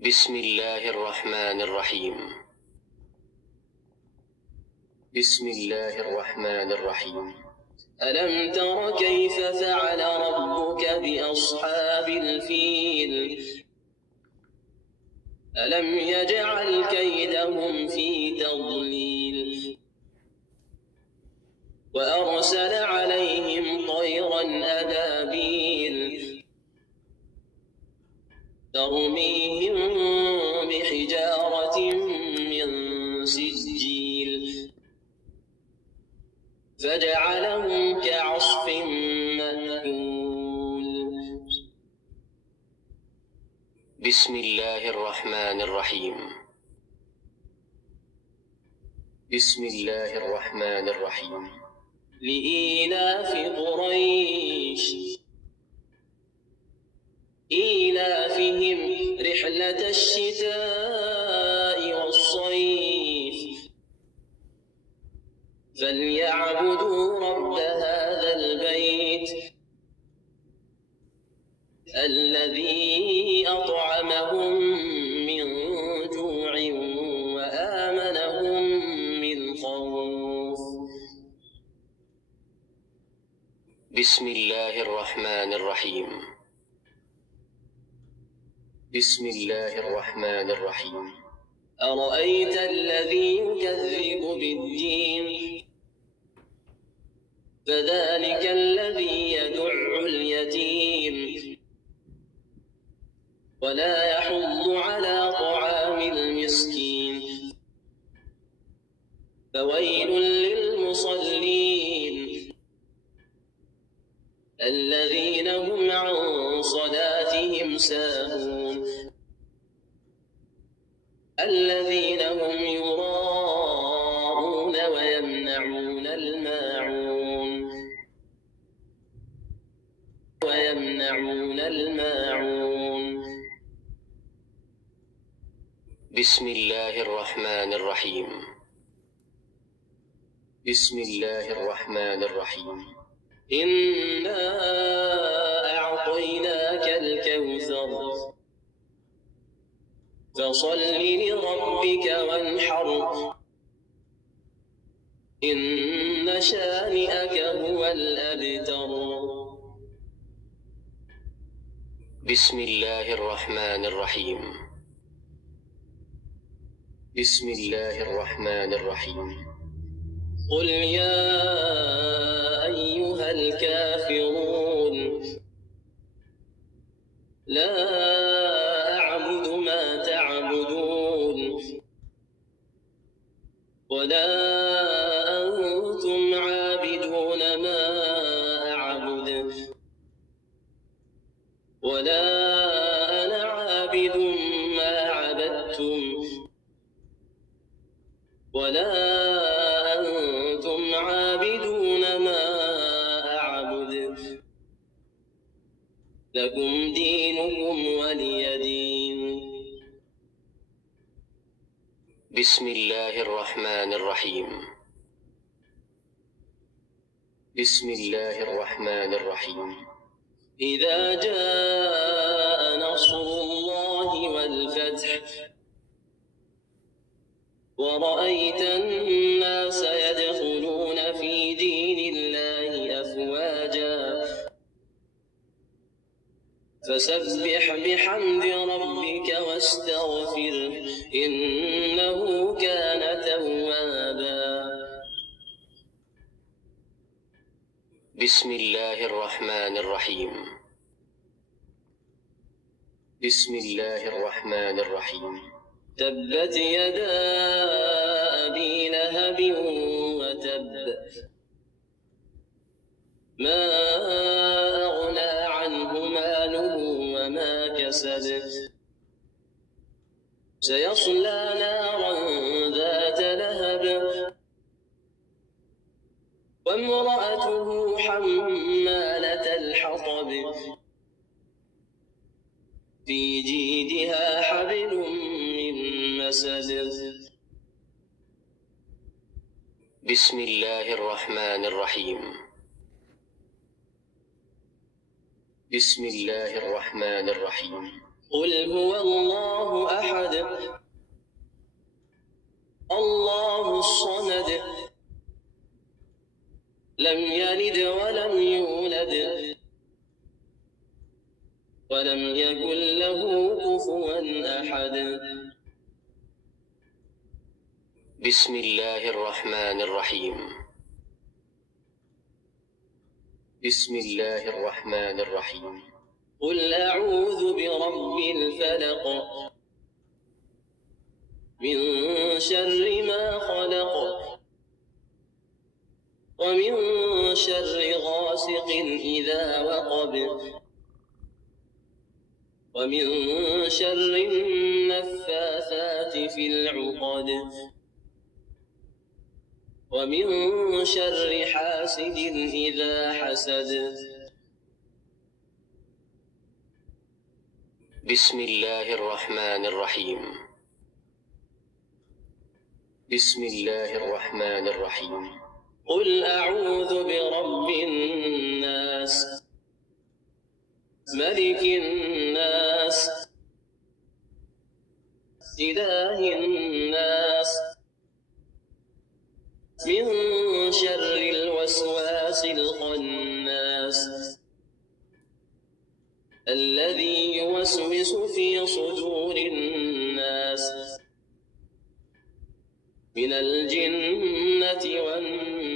بسم الله الرحمن الرحيم. بسم الله الرحمن الرحيم. ألم تر كيف فعل ربك بأصحاب الفيل ألم يجعل كيدهم في تضليل وأرسل عليهم طيرا أبابيل ترميهم بحجارة من سجيل فجعلهم كعصف مأكول. بسم الله الرحمن الرحيم. بسم الله الرحمن الرحيم. لإيلاف قريش إيلافهم رحلة الشتاء والصيف فليعبدوا رب هذا البيت الذي أطعمهم من جوع وآمنهم من خوف. بسم الله الرحمن الرحيم. بسم الله الرحمن الرحيم. أرأيت الذي يكذب بالدين فذلك الذي يدع اليتيم ولا يحض على طعام المسكين فويل للمصلين الذين هم عن صلاتهم ساهون الذين هم يراءون ويمنعون الماعون. بسم الله الرحمن الرحيم. بسم الله الرحمن الرحيم. إنا أعطيناك الكوثر فصل لربك وانحر إن شانئك هو الأبتر. بسم الله الرحمن الرحيم. بسم الله الرحمن الرحيم. قل يا أيها الكافرون لا أعبد ما تعبدون ولا أنتم عابدون ما أعبد ولا أنا عابد ما عبدتم ولا أنتم عابدون ما أعبد لكم دينكم ولي دين. بسم الله الرحمن الرحيم. بسم الله الرحمن الرحيم. إذا جاء نصر الله والفتح ورأيت الناس يدخلون في دين الله أفواجا فسبح بحمد ربك واستغفره إنه كان توابا. بسم الله الرحمن الرحيم. بسم الله الرحمن الرحيم. تبت يدا أبي لهب وتب ما أغنى عنه ماله وما كسب سيصلى نارا ذات لهب وامرأته حمالة الحطب في جيدها حبل من مسد. بسم الله الرحمن الرحيم. بسم الله الرحمن الرحيم. قل هو الله لم يلد ولم يولد ولم يكن له كفوا أحد. بسم الله الرحمن الرحيم. بسم الله الرحمن الرحيم. قل أعوذ برب الفلق من شر ما خلق ومن شر غاسق إذا وقب ومن شر النفاثات في العقد ومن شر حاسد إذا حسد. بسم الله الرحمن الرحيم. بسم الله الرحمن الرحيم. قل أعوذ برب الناس ملك الناس إله الناس من شر الوسواس الخناس الذي يوسوس في صدور الناس من الجنة والناس.